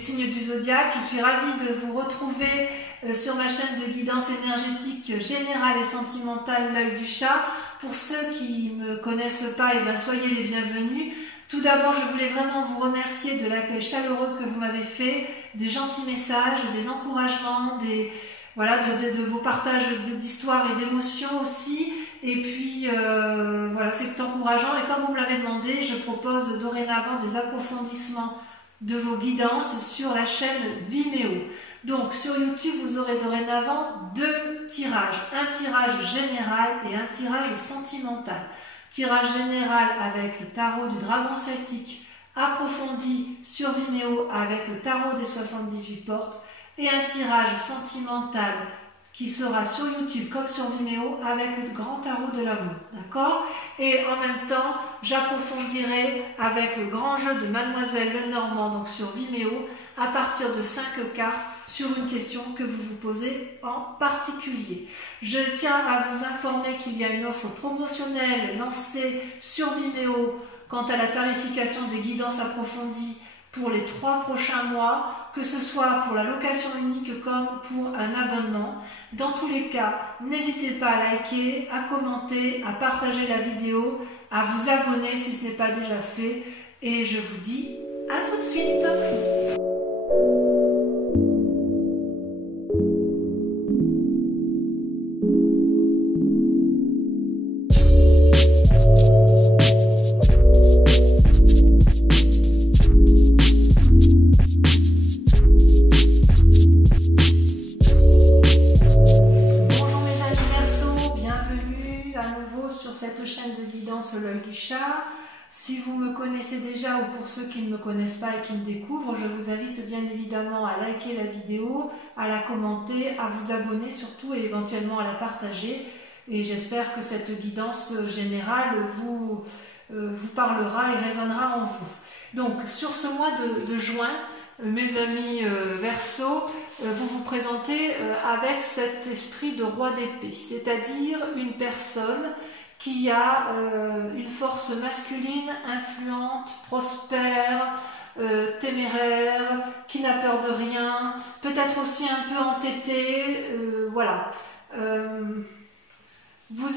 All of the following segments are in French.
signes du zodiaque. Je suis ravie de vous retrouver sur ma chaîne de guidance énergétique générale et sentimentale, l'œil du chat. Pour ceux qui ne me connaissent pas, soyez les bienvenus. Tout d'abord, je voulais vraiment vous remercier de l'accueil chaleureux que vous m'avez fait, des gentils messages, des encouragements, de vos partages d'histoires et d'émotions aussi. Et puis, c'est encourageant. Et comme vous me l'avez demandé, je propose dorénavant des approfondissements de vos guidances sur la chaîne Vimeo. Donc, sur YouTube, vous aurez dorénavant 2 tirages. Un tirage général et un tirage sentimental. Tirage général avec le tarot du dragon celtique approfondi sur Vimeo avec le tarot des 78 portes. Et un tirage sentimental qui sera sur YouTube comme sur Vimeo avec le grand tarot de l'amour, d'accord? Et en même temps, j'approfondirai avec le grand jeu de Mademoiselle Lenormand, donc sur Vimeo, à partir de 5 cartes sur une question que vous vous posez en particulier. Je tiens à vous informer qu'il y a une offre promotionnelle lancée sur Vimeo quant à la tarification des guidances approfondies pour les 3 prochains mois, que ce soit pour la location unique comme pour un abonnement. Dans tous les cas, n'hésitez pas à liker, à commenter, à partager la vidéo, à vous abonner si ce n'est pas déjà fait. Et je vous dis à tout de suite. L'œil du chat. Si vous me connaissez déjà ou pour ceux qui ne me connaissent pas et qui me découvrent, je vous invite bien évidemment à liker la vidéo, à la commenter, à vous abonner surtout et éventuellement à la partager. Et j'espère que cette guidance générale vous parlera et résonnera en vous. Donc sur ce mois de juin, mes amis Verseau, vous vous présentez avec cet esprit de roi d'épée, c'est-à-dire une personne qui a une force masculine influente, prospère, téméraire, qui n'a peur de rien, peut-être aussi un peu entêté, vous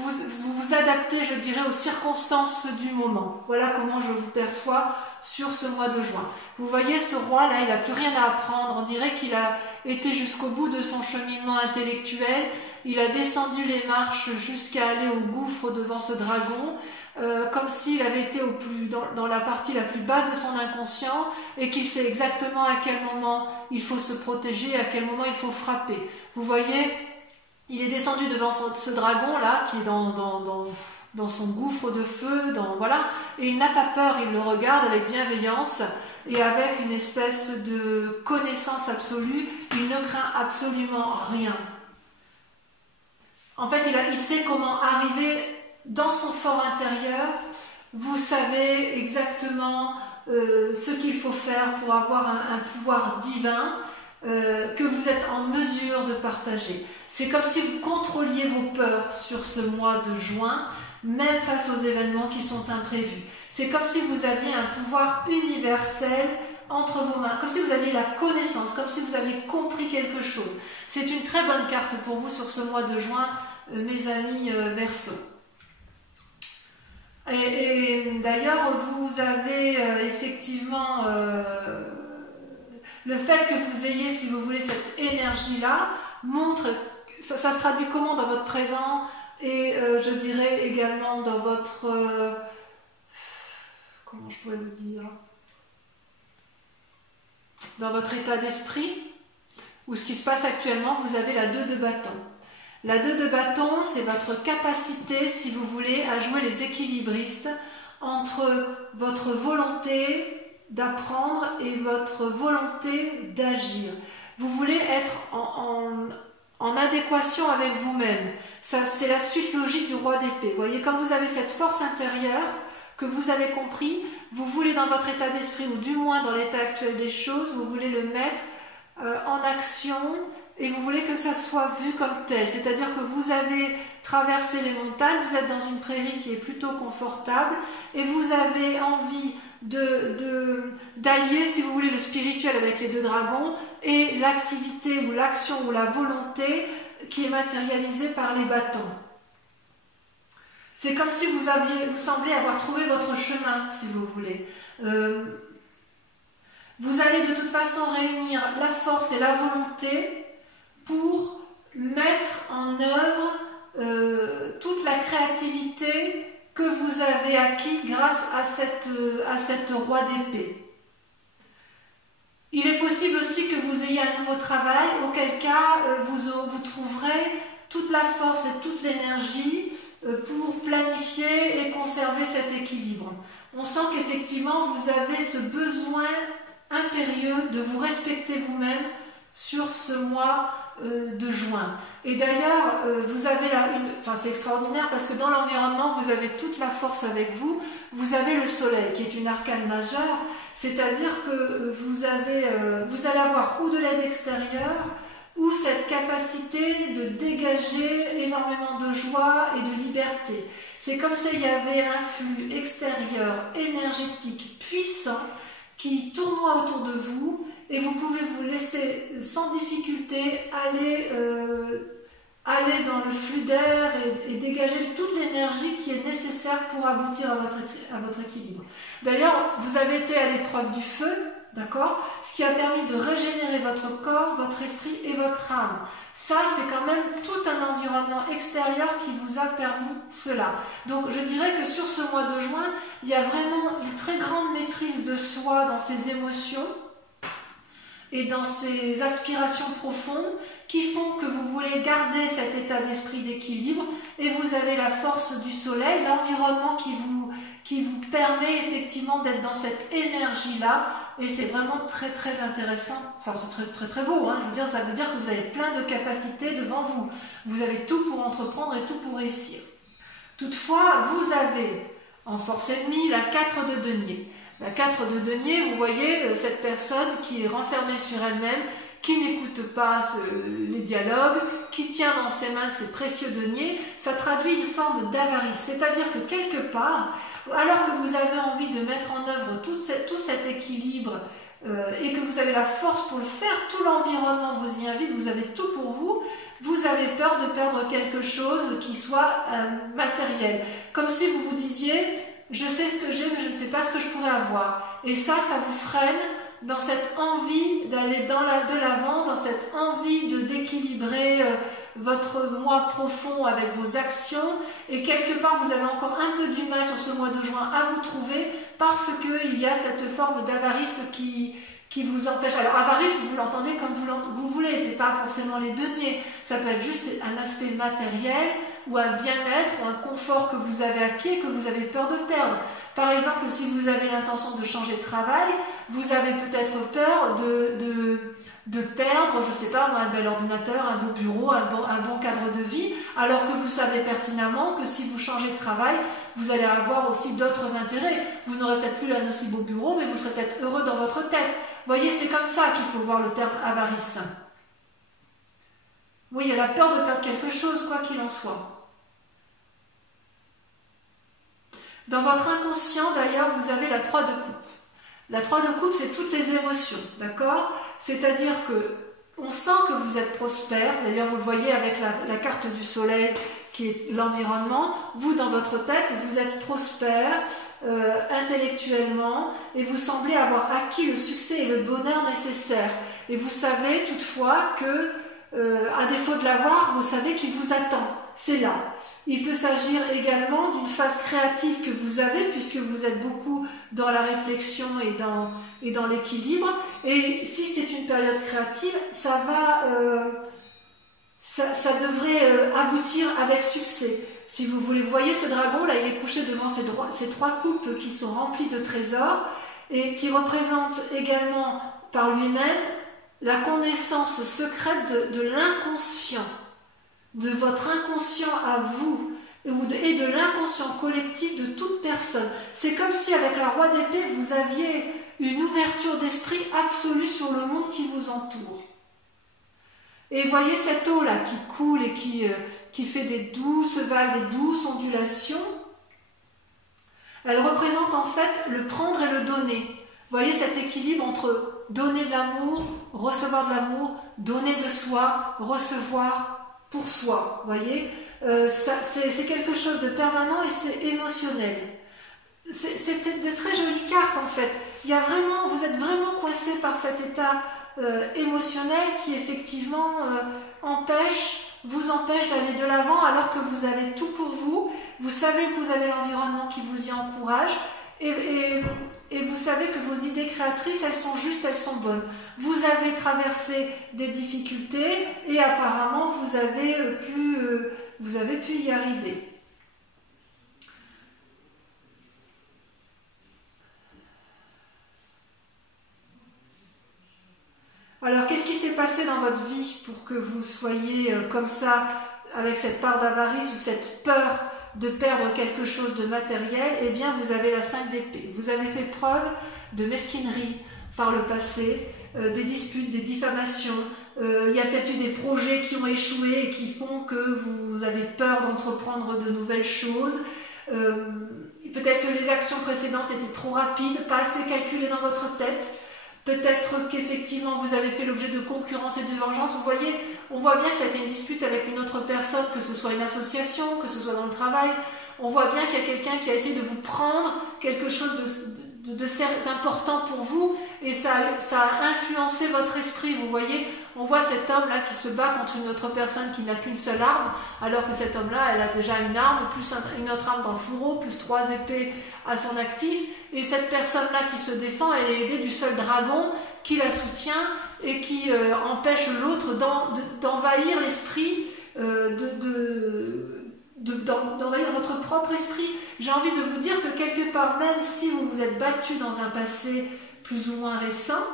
vous adaptez, je dirais, aux circonstances du moment. Voilà comment je vous perçois sur ce mois de juin. Vous voyez, ce roi-là, il n'a plus rien à apprendre. On dirait qu'il a été jusqu'au bout de son cheminement intellectuel. Il a descendu les marches jusqu'à aller au gouffre devant ce dragon, comme s'il avait été dans la partie la plus basse de son inconscient et qu'il sait exactement à quel moment il faut se protéger, à quel moment il faut frapper. Vous voyez, il est descendu devant ce dragon-là qui est dans son gouffre de feu, et il n'a pas peur, il le regarde avec bienveillance et avec une espèce de connaissance absolue, il ne craint absolument rien. En fait, il sait comment arriver dans son fort intérieur. Vous savez exactement ce qu'il faut faire pour avoir un pouvoir divin que vous êtes en mesure de partager. C'est comme si vous contrôliez vos peurs sur ce mois de juin, même face aux événements qui sont imprévus. C'est comme si vous aviez un pouvoir universel entre vos mains, comme si vous aviez la connaissance, comme si vous aviez compris quelque chose. C'est une très bonne carte pour vous sur ce mois de juin, mes amis Verseau. Et d'ailleurs, vous avez effectivement le fait que vous ayez, si vous voulez, cette énergie-là, montre, ça se traduit comment dans votre présent et je dirais également dans votre... comment je pourrais vous dire, dans votre état d'esprit, ou ce qui se passe actuellement, vous avez la 2 de bâton. La 2 de bâton, c'est votre capacité, si vous voulez, à jouer les équilibristes entre votre volonté d'apprendre et votre volonté d'agir. Vous voulez être en adéquation avec vous-même. Ça, c'est la suite logique du roi d'épée. Vous voyez, comme vous avez cette force intérieure que vous avez compris, vous voulez dans votre état d'esprit, ou du moins dans l'état actuel des choses, vous voulez le mettre en action et vous voulez que ça soit vu comme tel. C'est-à-dire que vous avez traversé les montagnes, vous êtes dans une prairie qui est plutôt confortable et vous avez envie d'allier, si vous voulez, le spirituel avec les deux dragons et l'activité ou l'action ou la volonté qui est matérialisée par les bâtons. C'est comme si vous semblez avoir trouvé votre chemin, si vous voulez. Vous allez de toute façon réunir la force et la volonté pour mettre en œuvre toute la créativité que vous avez acquis grâce à cette roi d'épée. Il est possible aussi que vous ayez un nouveau travail, auquel cas vous trouverez toute la force et toute l'énergie pour planifier et conserver cet équilibre. On sent qu'effectivement vous avez ce besoin impérieux de vous respecter vous-même sur ce mois de juin. Et d'ailleurs, vous avez c'est extraordinaire parce que dans l'environnement, vous avez toute la force avec vous. Vous avez le soleil qui est une arcane majeure, c'est-à-dire que vous allez avoir ou de l'aide extérieure ou cette capacité de dégager énormément de joie et de liberté. C'est comme s'il y avait un flux extérieur énergétique puissant qui tournoie autour de vous et vous pouvez vous laisser sans difficulté aller dans le flux d'air et dégager toute l'énergie qui est nécessaire pour aboutir à votre équilibre. D'ailleurs, vous avez été à l'épreuve du feu, d'accord, ce qui a permis de régénérer votre corps, votre esprit et votre âme. Ça, c'est quand même tout un environnement extérieur qui vous a permis cela. Donc, je dirais que sur ce mois de juin, il y a vraiment une très grande maîtrise de soi dans ses émotions et dans ses aspirations profondes qui font que vous voulez garder cet état d'esprit d'équilibre et vous avez la force du soleil, l'environnement qui vous permet effectivement d'être dans cette énergie-là et c'est vraiment très très intéressant, enfin c'est très très très beau, hein. Je veux dire, ça veut dire que vous avez plein de capacités devant vous, vous avez tout pour entreprendre et tout pour réussir. Toutefois, vous avez en force ennemie la 4 de denier. La 4 de denier, vous voyez cette personne qui est renfermée sur elle-même, qui n'écoute pas les dialogues, qui tient dans ses mains ses précieux deniers, ça traduit une forme d'avarice. C'est-à-dire que quelque part, alors que vous avez envie de mettre en œuvre tout cet équilibre et que vous avez la force pour le faire, tout l'environnement vous y invite, vous avez tout pour vous, vous avez peur de perdre quelque chose qui soit matériel. Comme si vous vous disiez, je sais ce que j'ai, mais je ne sais pas ce que je pourrais avoir. Et ça vous freine dans cette envie d'aller de l'avant, dans cette envie d'équilibrer votre moi profond avec vos actions. Et quelque part, vous avez encore un peu du mal sur ce mois de juin à vous trouver parce qu'il y a cette forme d'avarice qui vous empêche. Alors, avarice, vous l'entendez comme vous voulez, c'est pas forcément les deniers. Ça peut être juste un aspect matériel ou un bien-être ou un confort que vous avez acquis et que vous avez peur de perdre. Par exemple, si vous avez l'intention de changer de travail, vous avez peut-être peur de perdre, je ne sais pas, un bel ordinateur, un beau bureau, un bon cadre de vie, alors que vous savez pertinemment que si vous changez de travail, vous allez avoir aussi d'autres intérêts. Vous n'aurez peut-être plus un aussi beau bureau, mais vous serez peut-être heureux dans votre tête. Vous voyez, c'est comme ça qu'il faut voir le terme avarice. Oui, il y a la peur de perdre quelque chose, quoi qu'il en soit. Dans votre inconscient, d'ailleurs, vous avez la 3 de coupe. La 3 de coupe, c'est toutes les émotions, d'accord? C'est-à-dire que on sent que vous êtes prospère. D'ailleurs, vous le voyez avec la carte du soleil qui est l'environnement. Vous, dans votre tête, vous êtes prospère intellectuellement et vous semblez avoir acquis le succès et le bonheur nécessaires. Et vous savez toutefois que, à défaut de l'avoir, vous savez qu'il vous attend. C'est là. Il peut s'agir également d'une phase créative que vous avez puisque vous êtes beaucoup dans la réflexion et dans l'équilibre. Et si c'est une période créative, ça devrait aboutir avec succès. Si vous voulez, voyez ce dragon, là il est couché devant ces 3 coupes qui sont remplies de trésors et qui représentent également par lui-même la connaissance secrète de l'inconscient. De votre inconscient à vous et de l'inconscient collectif de toute personne. C'est comme si avec la roi d'épée, vous aviez une ouverture d'esprit absolue sur le monde qui vous entoure. Et voyez cette eau-là qui coule et qui fait des douces vagues, des douces ondulations. Elle représente en fait le prendre et le donner. Vous voyez cet équilibre entre donner de l'amour, recevoir de l'amour, donner de soi, recevoir pour soi. Vous voyez, c'est quelque chose de permanent et c'est émotionnel. C'est de très jolies cartes en fait. Il y a vraiment, vous êtes vraiment coincé par cet état émotionnel qui effectivement vous empêche d'aller de l'avant alors que vous avez tout pour vous. Vous savez que vous avez l'environnement qui vous y encourage et vous savez que vos idées créatrices, elles sont justes, elles sont bonnes. Vous avez traversé des difficultés et apparemment vous avez pu y arriver. Alors, qu'est-ce qui s'est passé dans votre vie pour que vous soyez comme ça, avec cette part d'avarice ou cette peur de perdre quelque chose de matériel? Eh bien, vous avez la 5 d'épée. Vous avez fait preuve de mesquinerie par le passé, des disputes, des diffamations. Il y a peut-être eu des projets qui ont échoué et qui font que vous avez peur d'entreprendre de nouvelles choses. Peut-être que les actions précédentes étaient trop rapides, pas assez calculées dans votre tête. Peut-être qu'effectivement vous avez fait l'objet de concurrence et de vengeance. Vous voyez, on voit bien que ça a été une dispute avec une autre personne, que ce soit une association, que ce soit dans le travail. On voit bien qu'il y a quelqu'un qui a essayé de vous prendre quelque chose d'important pour vous et ça a influencé votre esprit. Vous voyez, on voit cet homme-là qui se bat contre une autre personne qui n'a qu'une seule arme, alors que cet homme-là, elle a déjà une arme, plus une autre arme dans le fourreau, plus 3 épées à son actif. Et cette personne-là qui se défend, elle est aidée du seul dragon qui la soutient et qui empêche l'autre d'envahir l'esprit, d'envahir votre propre esprit. J'ai envie de vous dire que quelque part, même si vous vous êtes battu dans un passé plus ou moins récent,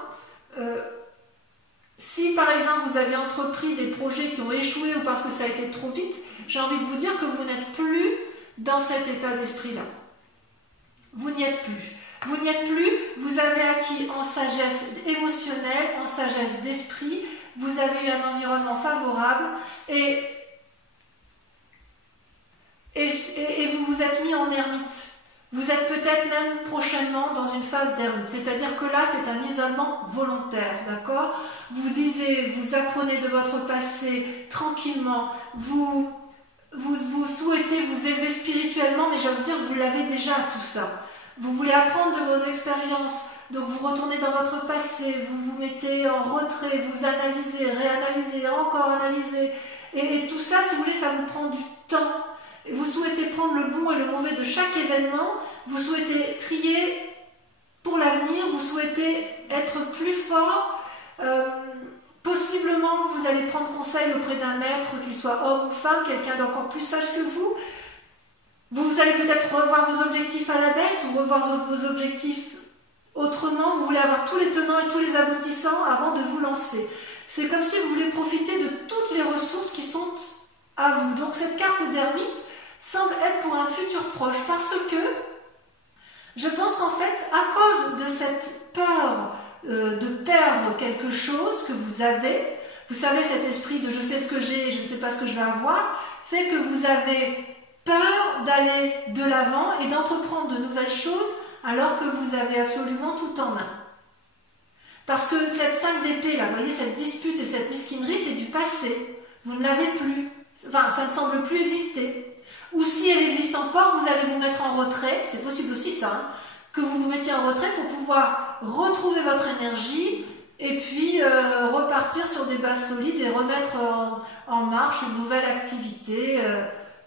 si par exemple vous avez entrepris des projets qui ont échoué ou parce que ça a été trop vite, j'ai envie de vous dire que vous n'êtes plus dans cet état d'esprit-là. Vous n'y êtes plus. Vous n'y êtes plus, vous avez acquis en sagesse émotionnelle, en sagesse d'esprit, vous avez eu un environnement favorable et vous vous êtes mis en ermite. Vous êtes peut-être même prochainement dans une phase d'ermite, c'est-à-dire que là c'est un isolement volontaire, d'accord? Vous lisez, vous apprenez de votre passé tranquillement, vous souhaitez vous élever spirituellement, mais j'ose dire vous l'avez déjà tout ça. Vous voulez apprendre de vos expériences, donc vous retournez dans votre passé, vous vous mettez en retrait, vous analysez, réanalysez, encore analysez, et tout ça, si vous voulez, ça vous prend du temps. Vous souhaitez prendre le bon et le mauvais de chaque événement, vous souhaitez trier pour l'avenir, vous souhaitez être plus fort, possiblement vous allez prendre conseil auprès d'un maître, qu'il soit homme ou femme, quelqu'un d'encore plus sage que vous. Vous allez peut-être revoir vos objectifs à la baisse ou revoir vos objectifs autrement. Vous voulez avoir tous les tenants et tous les aboutissants avant de vous lancer. C'est comme si vous voulez profiter de toutes les ressources qui sont à vous. Donc cette carte d'ermite semble être pour un futur proche parce que je pense qu'en fait, à cause de cette peur de perdre quelque chose que vous avez, vous savez, cet esprit de je sais ce que j'ai et je ne sais pas ce que je vais avoir, fait que vous avez peur d'aller de l'avant et d'entreprendre de nouvelles choses alors que vous avez absolument tout en main. Parce que cette 5 d'épée, là, vous voyez, cette dispute et cette mesquinerie, c'est du passé. Vous ne l'avez plus. Enfin, ça ne semble plus exister. Ou si elle existe encore, vous allez vous mettre en retrait, c'est possible aussi ça, hein, que vous vous mettiez en retrait pour pouvoir retrouver votre énergie et puis repartir sur des bases solides et remettre en marche une nouvelle activité,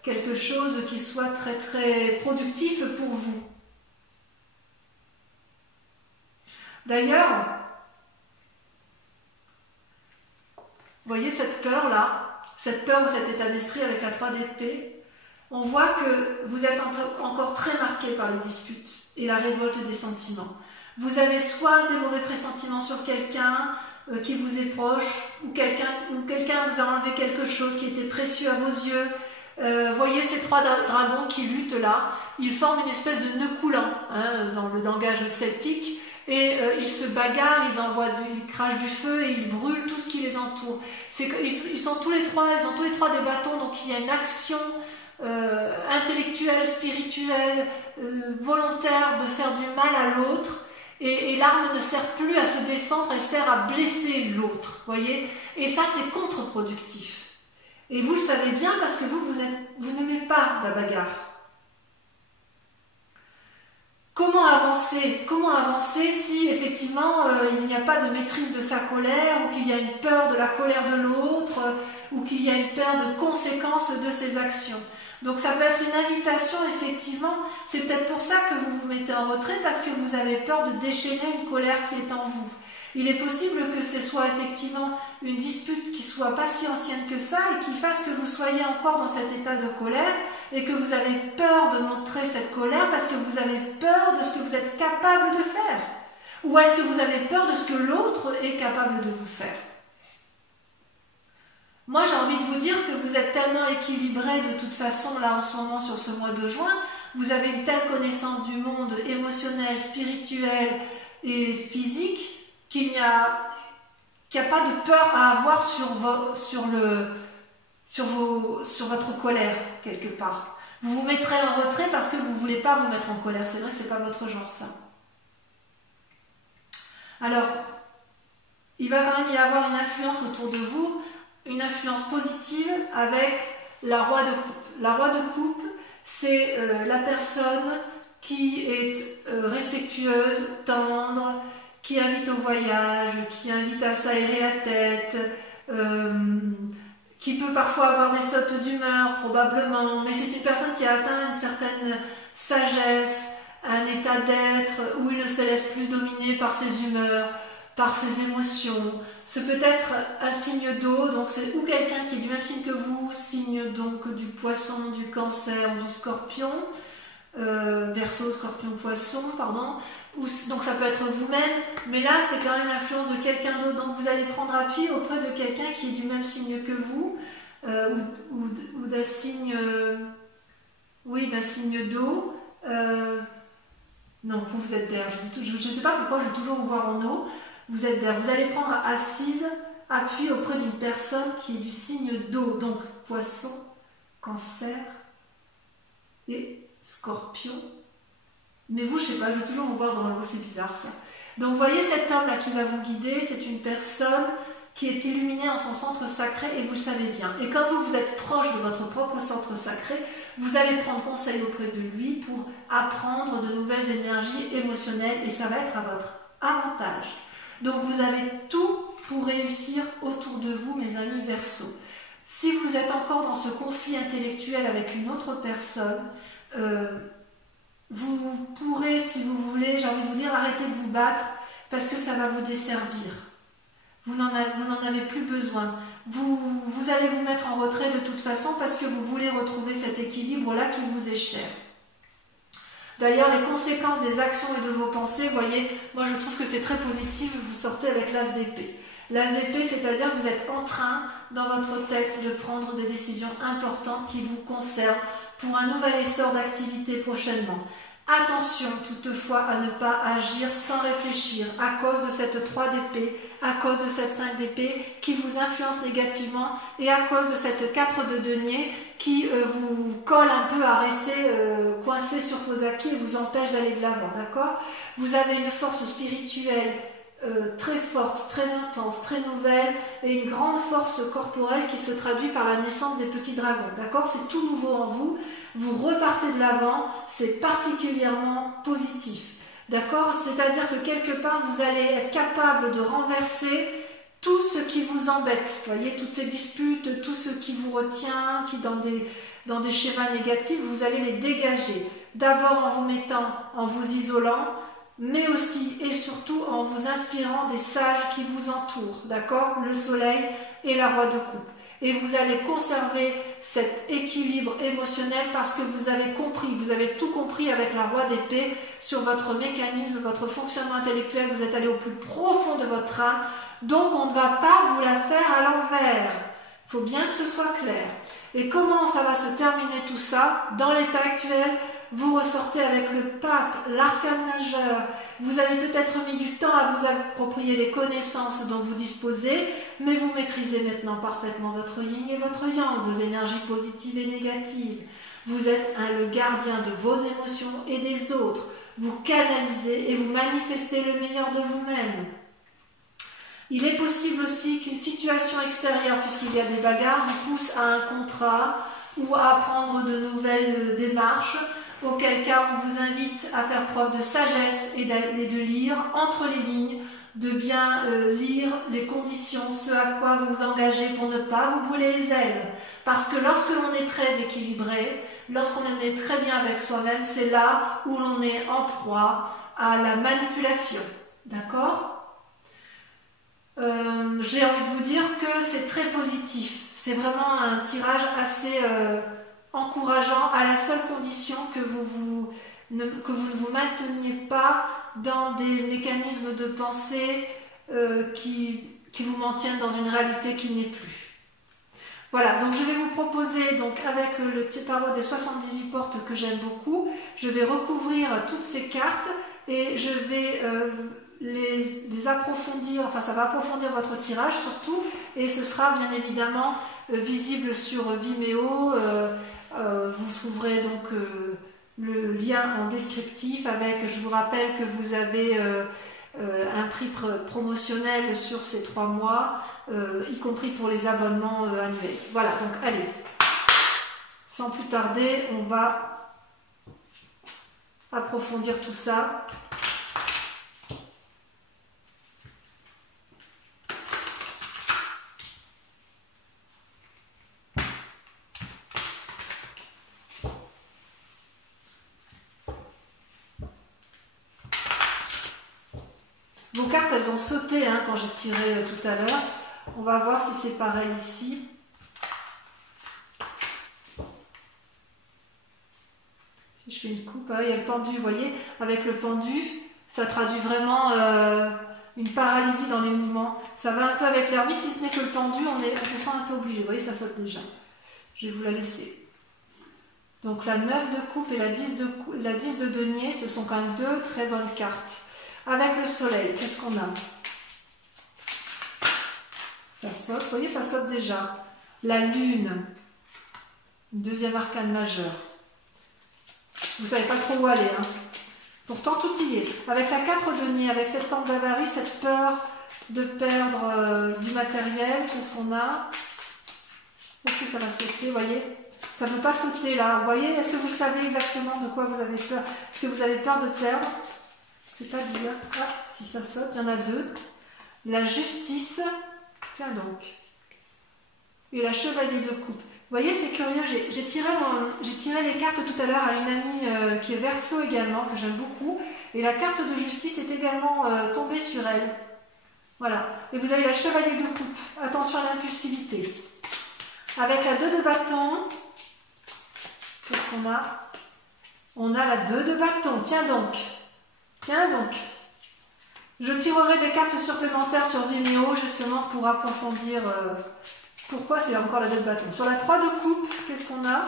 quelque chose qui soit très très productif pour vous. D'ailleurs, vous voyez cette peur-là, cette peur ou cet état d'esprit avec la 3 d'épée, on voit que vous êtes encore très marqué par les disputes et la révolte des sentiments. Vous avez soit des mauvais pressentiments sur quelqu'un qui vous est proche, ou quelqu'un vous a enlevé quelque chose qui était précieux à vos yeux. Voyez ces 3 dragons qui luttent là, ils forment une espèce de nœud coulant, hein, dans le langage celtique, et ils se bagarrent, ils crachent du feu et ils brûlent tout ce qui les entoure. Ils ont tous les trois des bâtons, donc il y a une action intellectuelle, spirituelle, volontaire de faire du mal à l'autre. Et l'arme ne sert plus à se défendre, elle sert à blesser l'autre, voyez. Et ça, c'est contre-productif. Et vous le savez bien parce que vous n'aimez pas la bagarre. Comment avancer si effectivement il n'y a pas de maîtrise de sa colère, ou qu'il y a une peur de la colère de l'autre, ou qu'il y a une peur de conséquences de ses actions. Donc ça peut être une invitation, effectivement, c'est peut-être pour ça que vous vous mettez en retrait, parce que vous avez peur de déchaîner une colère qui est en vous. Il est possible que ce soit effectivement une dispute qui soit pas si ancienne que ça et qui fasse que vous soyez encore dans cet état de colère et que vous avez peur de montrer cette colère parce que vous avez peur de ce que vous êtes capable de faire. Ou est-ce que vous avez peur de ce que l'autre est capable de vous faire? Moi, j'ai envie de vous dire que vous êtes tellement équilibré de toute façon là en ce moment sur ce mois de juin, vous avez une telle connaissance du monde émotionnel, spirituel et physique qu'il n'y a pas de peur à avoir sur votre colère quelque part. Vous vous mettrez en retrait parce que vous ne voulez pas vous mettre en colère. C'est vrai que ce n'est pas votre genre, ça. Alors, il va quand même y avoir une influence autour de vous, une influence positive avec la roi de coupe. La roi de coupe, c'est la personne qui est respectueuse, tendre, qui invite au voyage, qui invite à s'aérer la tête, qui peut parfois avoir des sautes d'humeur, probablement, mais c'est une personne qui a atteint une certaine sagesse, un état d'être où il ne se laisse plus dominer par ses humeurs, par ses émotions. C'est peut-être un signe d'eau, donc c'est ou quelqu'un qui est du même signe que vous, signe donc du poisson, du cancer ou du scorpion, Verseau, scorpion, poisson, pardon. Donc ça peut être vous-même, mais là c'est quand même l'influence de quelqu'un d'autre, donc vous allez prendre appui auprès de quelqu'un qui est du même signe que vous, ou d'un signe, d'un signe d'eau. Non, vous êtes d'air, je ne sais pas pourquoi je vais toujours vous voir en eau, vous êtes d'air. Vous allez prendre assise, appui auprès d'une personne qui est du signe d'eau, donc poisson, cancer et scorpion. Mais vous, je sais pas, je vais toujours vous voir dans l'eau, c'est bizarre ça. Donc vous voyez cet homme-là qui va vous guider, c'est une personne qui est illuminée en son centre sacré et vous le savez bien. Et comme vous êtes proche de votre propre centre sacré, vous allez prendre conseil auprès de lui pour apprendre de nouvelles énergies émotionnelles et ça va être à votre avantage. Donc vous avez tout pour réussir autour de vous, mes amis Verseau. Si vous êtes encore dans ce conflit intellectuel avec une autre personne, vous pourrez, si vous voulez, j'ai envie de vous dire, arrêter de vous battre parce que ça va vous desservir. Vous n'en avez plus besoin. Vous allez vous mettre en retrait de toute façon parce que vous voulez retrouver cet équilibre-là qui vous est cher. D'ailleurs, les conséquences des actions et de vos pensées, vous voyez, moi je trouve que c'est très positif, vous sortez avec l'as d'épée. L'as d'épée, c'est-à-dire que vous êtes en train, dans votre tête, de prendre des décisions importantes qui vous concernent pour un nouvel essor d'activité prochainement. Attention toutefois à ne pas agir sans réfléchir à cause de cette 3 d'épée, à cause de cette 5 d'épée qui vous influence négativement et à cause de cette 4 de denier qui vous colle un peu à rester coincé sur vos acquis et vous empêche d'aller de l'avant, d'accord? Vous avez une force spirituelle très forte, très intense, très nouvelle et une grande force corporelle qui se traduit par la naissance des petits dragons, d'accord? C'est tout nouveau en vous, vous repartez de l'avant, c'est particulièrement positif, d'accord? C'est-à-dire que quelque part vous allez être capable de renverser tout ce qui vous embête, voyez, toutes ces disputes, tout ce qui vous retient, qui dans des schémas négatifs, vous allez les dégager, d'abord en vous mettant, en vous isolant, mais aussi et surtout en vous inspirant des sages qui vous entourent, d'accord? Le soleil et la roi de coupe. Et vous allez conserver cet équilibre émotionnel parce que vous avez compris, vous avez tout compris avec la roi d'épée sur votre mécanisme, votre fonctionnement intellectuel, vous êtes allé au plus profond de votre âme, donc on ne va pas vous la faire à l'envers. Il faut bien que ce soit clair. Et comment ça va se terminer tout ça? Dans l'état actuel, vous ressortez avec le pape, l'arcane majeur. Vous avez peut-être mis du temps à vous approprier les connaissances dont vous disposez, mais vous maîtrisez maintenant parfaitement votre yin et votre yang, vos énergies positives et négatives. Vous êtes le gardien de vos émotions et des autres. Vous canalisez et vous manifestez le meilleur de vous-même. Il est possible aussi qu'une situation extérieure, puisqu'il y a des bagarres, vous pousse à un contrat ou à prendre de nouvelles démarches, auquel cas on vous invite à faire preuve de sagesse et de lire entre les lignes, de bien lire les conditions, ce à quoi vous vous engagez pour ne pas vous brûler les ailes. Parce que lorsque l'on est très équilibré, lorsqu'on est très bien avec soi-même, c'est là où l'on est en proie à la manipulation. D'accord ? J'ai envie de vous dire que c'est très positif. C'est vraiment un tirage assez encourageant, à la seule condition que vous ne vous mainteniez pas dans des mécanismes de pensée qui vous maintiennent dans une réalité qui n'est plus. Voilà, donc je vais vous proposer, donc avec le tarot des 78 portes que j'aime beaucoup, je vais recouvrir toutes ces cartes et je vais les approfondir, enfin ça va approfondir votre tirage surtout, et ce sera bien évidemment visible sur Vimeo. Vous trouverez donc le lien en descriptif avec, je vous rappelle que vous avez un prix promotionnel sur ces 3 mois, y compris pour les abonnements annuels. Voilà, donc allez, sans plus tarder, on va approfondir tout ça. Vos cartes, elles ont sauté hein, quand j'ai tiré tout à l'heure. On va voir si c'est pareil ici. Si je fais une coupe, il y a le pendu, vous voyez, avec le pendu, ça traduit vraiment une paralysie dans les mouvements. Ça va un peu avec l'ermite, si ce n'est que le pendu, on se sent un peu obligé. Vous voyez, ça saute déjà. Je vais vous la laisser. Donc la 9 de coupe et la 10 de denier, ce sont quand même 2 très bonnes cartes. Avec le soleil, qu'est-ce qu'on a? Ça saute, vous voyez, ça saute déjà. La lune, deuxième arcane majeur. Vous ne savez pas trop où aller. Hein. Pourtant, tout y est. Avec la 4 de denier, avec cette forme d'avarie, cette peur de perdre du matériel, qu'est-ce qu'on a? Est-ce que ça va sauter, vous voyez? Ça ne peut pas sauter là. Vous voyez, est-ce que vous savez exactement de quoi vous avez peur? Est-ce que vous avez peur de perdre? C'est pas dire. Ah, si ça saute, il y en a 2. La justice, tiens donc. Et la chevalier de coupe. Vous voyez, c'est curieux, j'ai tiré les cartes tout à l'heure à une amie qui est Verseau également, que j'aime beaucoup. Et la carte de justice est également tombée sur elle. Voilà. Et vous avez la chevalier de coupe. Attention à l'impulsivité. Avec la 2 de bâton, qu'est-ce qu'on a? On a la 2 de bâton. Tiens donc. Tiens donc, je tirerai des cartes supplémentaires sur Vimeo justement pour approfondir pourquoi c'est encore la 2 de bâton. Sur la 3 de coupe, qu'est-ce qu'on a?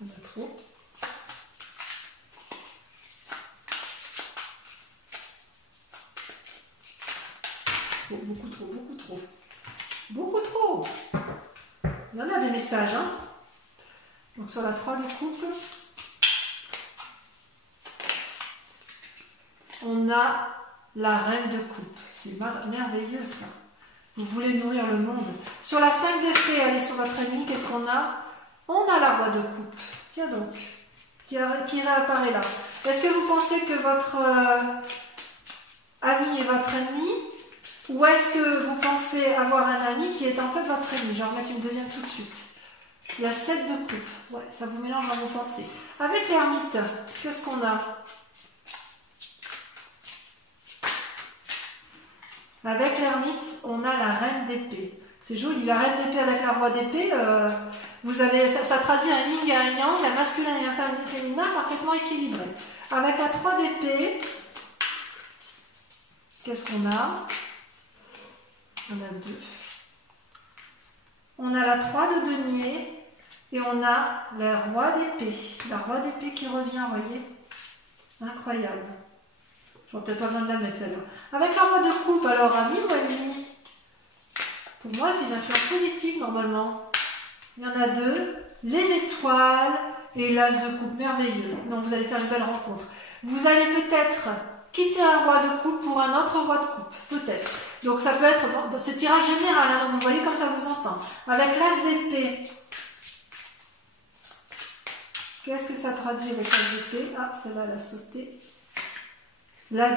On a trop. Beaucoup trop, beaucoup trop. Beaucoup trop. Il y en a des messages, hein? Donc sur la 3 de coupe, on a la reine de coupe. C'est merveilleux ça. Vous voulez nourrir le monde. Sur la 5 d'épée, allez sur votre ennemi, qu'est-ce qu'on a? On a la roi de coupe. Tiens donc, qui réapparaît là. Est-ce que vous pensez que votre ami est votre ennemi? Ou est-ce que vous pensez avoir un ami qui est en fait votre ennemi? Je vais en remettre une deuxième tout de suite. La 7 de coupe. Ouais, ça vous mélange dans vos pensées. Avec l'ermite, qu'est-ce qu'on a? Avec l'ermite, on a la reine d'épée. C'est joli, la reine d'épée avec la roi d'épée, ça traduit un yin et un yang, un masculin et un féminin parfaitement équilibré. Avec la 3 d'épée, qu'est-ce qu'on a? On a 2. On a la 3 de denier Et on a la roi d'épée. La roi d'épée qui revient, vous voyez. Incroyable. J'aurais peut-être pas besoin de la mettre celle-là. Avec la roi de coupe, alors ami ou ennemi? Pour moi, c'est une influence positive normalement. Il y en a deux. Les étoiles et l'as de coupe. Merveilleux. Donc vous allez faire une belle rencontre. Vous allez peut-être quitter un roi de coupe pour un autre roi de coupe. Peut-être. Donc ça peut être dans ce tirage général. Hein, donc vous voyez comme ça vous entend. Avec l'as d'épée. Qu'est-ce que ça traduit avec l'as d'épée? Ah, celle-là, elle a sauté. La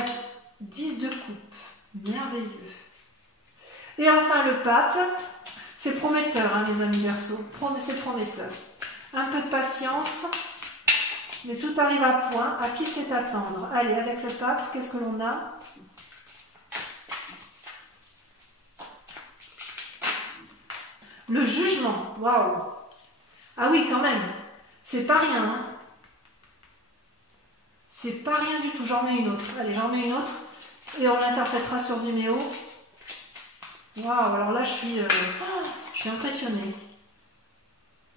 10 de coupe. Merveilleux. Et enfin, le pape. C'est prometteur, hein, mes amis Verseaux. C'est prometteur. Un peu de patience. Mais tout arrive à point. À qui c'est attendre? Allez, avec le pape, qu'est-ce que l'on a? Le jugement. Waouh! Ah oui, quand même. C'est pas rien. Hein. C'est pas rien du tout. J'en mets une autre. Allez, j'en mets une autre. Et on l'interprétera sur Vimeo. Waouh, alors là, je suis impressionnée.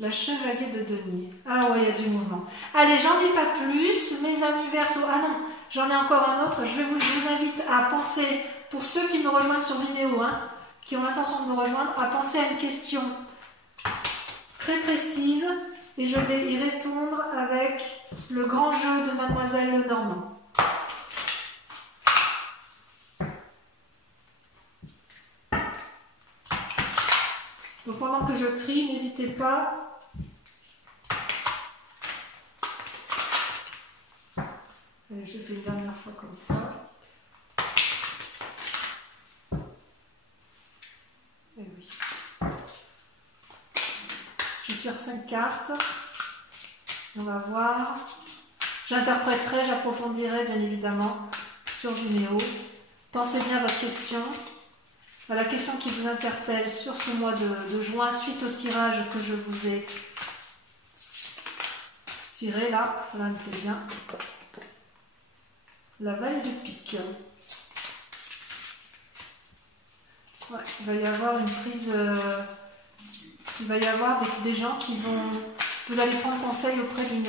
La chevalier de denier. Ah ouais, il y a du mouvement. Allez, j'en dis pas plus, mes amis Verseaux. Ah non, j'en ai encore un autre. Je vous invite à penser, pour ceux qui me rejoignent sur Vimeo, hein, qui ont l'intention de me rejoindre, à penser à une question très précise. Et je vais y répondre avec le grand jeu de Mademoiselle Lenormand. Donc pendant que je trie, n'hésitez pas. Allez, je fais une dernière fois comme ça. Et oui. Je tire 5 cartes. On va voir. J'interpréterai, j'approfondirai bien évidemment sur Vimeo. Pensez bien à votre question. À la question qui vous interpelle sur ce mois de juin suite au tirage que je vous ai tiré là. Cela me plaît bien. La valle de pique. Ouais, il va y avoir une prise... il va y avoir des gens qui vont... Vous allez prendre conseil auprès d'une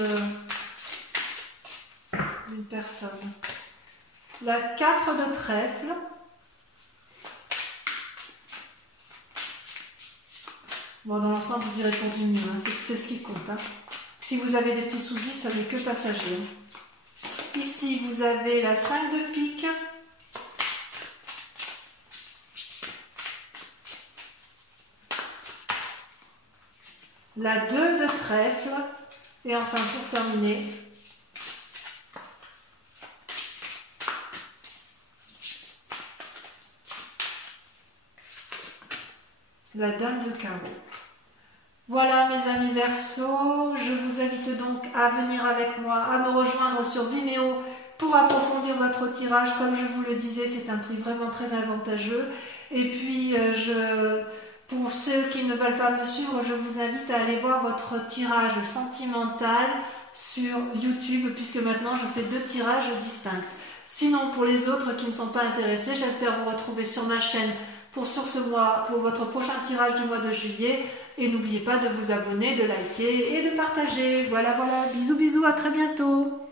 personne. La 4 de trèfle. Bon, dans l'ensemble, vous y répondez mieux. Hein. C'est ce qui compte. Hein. Si vous avez des petits soucis, ça n'est que passager. Ici, vous avez la 5 de pique. La 2 de trèfle. Et enfin, pour terminer, la dame de carreau. Voilà mes amis Verseaux, je vous invite donc à venir avec moi, à me rejoindre sur Vimeo pour approfondir votre tirage. Comme je vous le disais, c'est un prix vraiment très avantageux. Et puis, pour ceux qui ne veulent pas me suivre, je vous invite à aller voir votre tirage sentimental sur YouTube, puisque maintenant je fais 2 tirages distincts. Sinon, pour les autres qui ne sont pas intéressés, j'espère vous retrouver sur ma chaîne pour votre prochain tirage du mois de juillet. Et n'oubliez pas de vous abonner, de liker et de partager. Voilà, bisous, à très bientôt.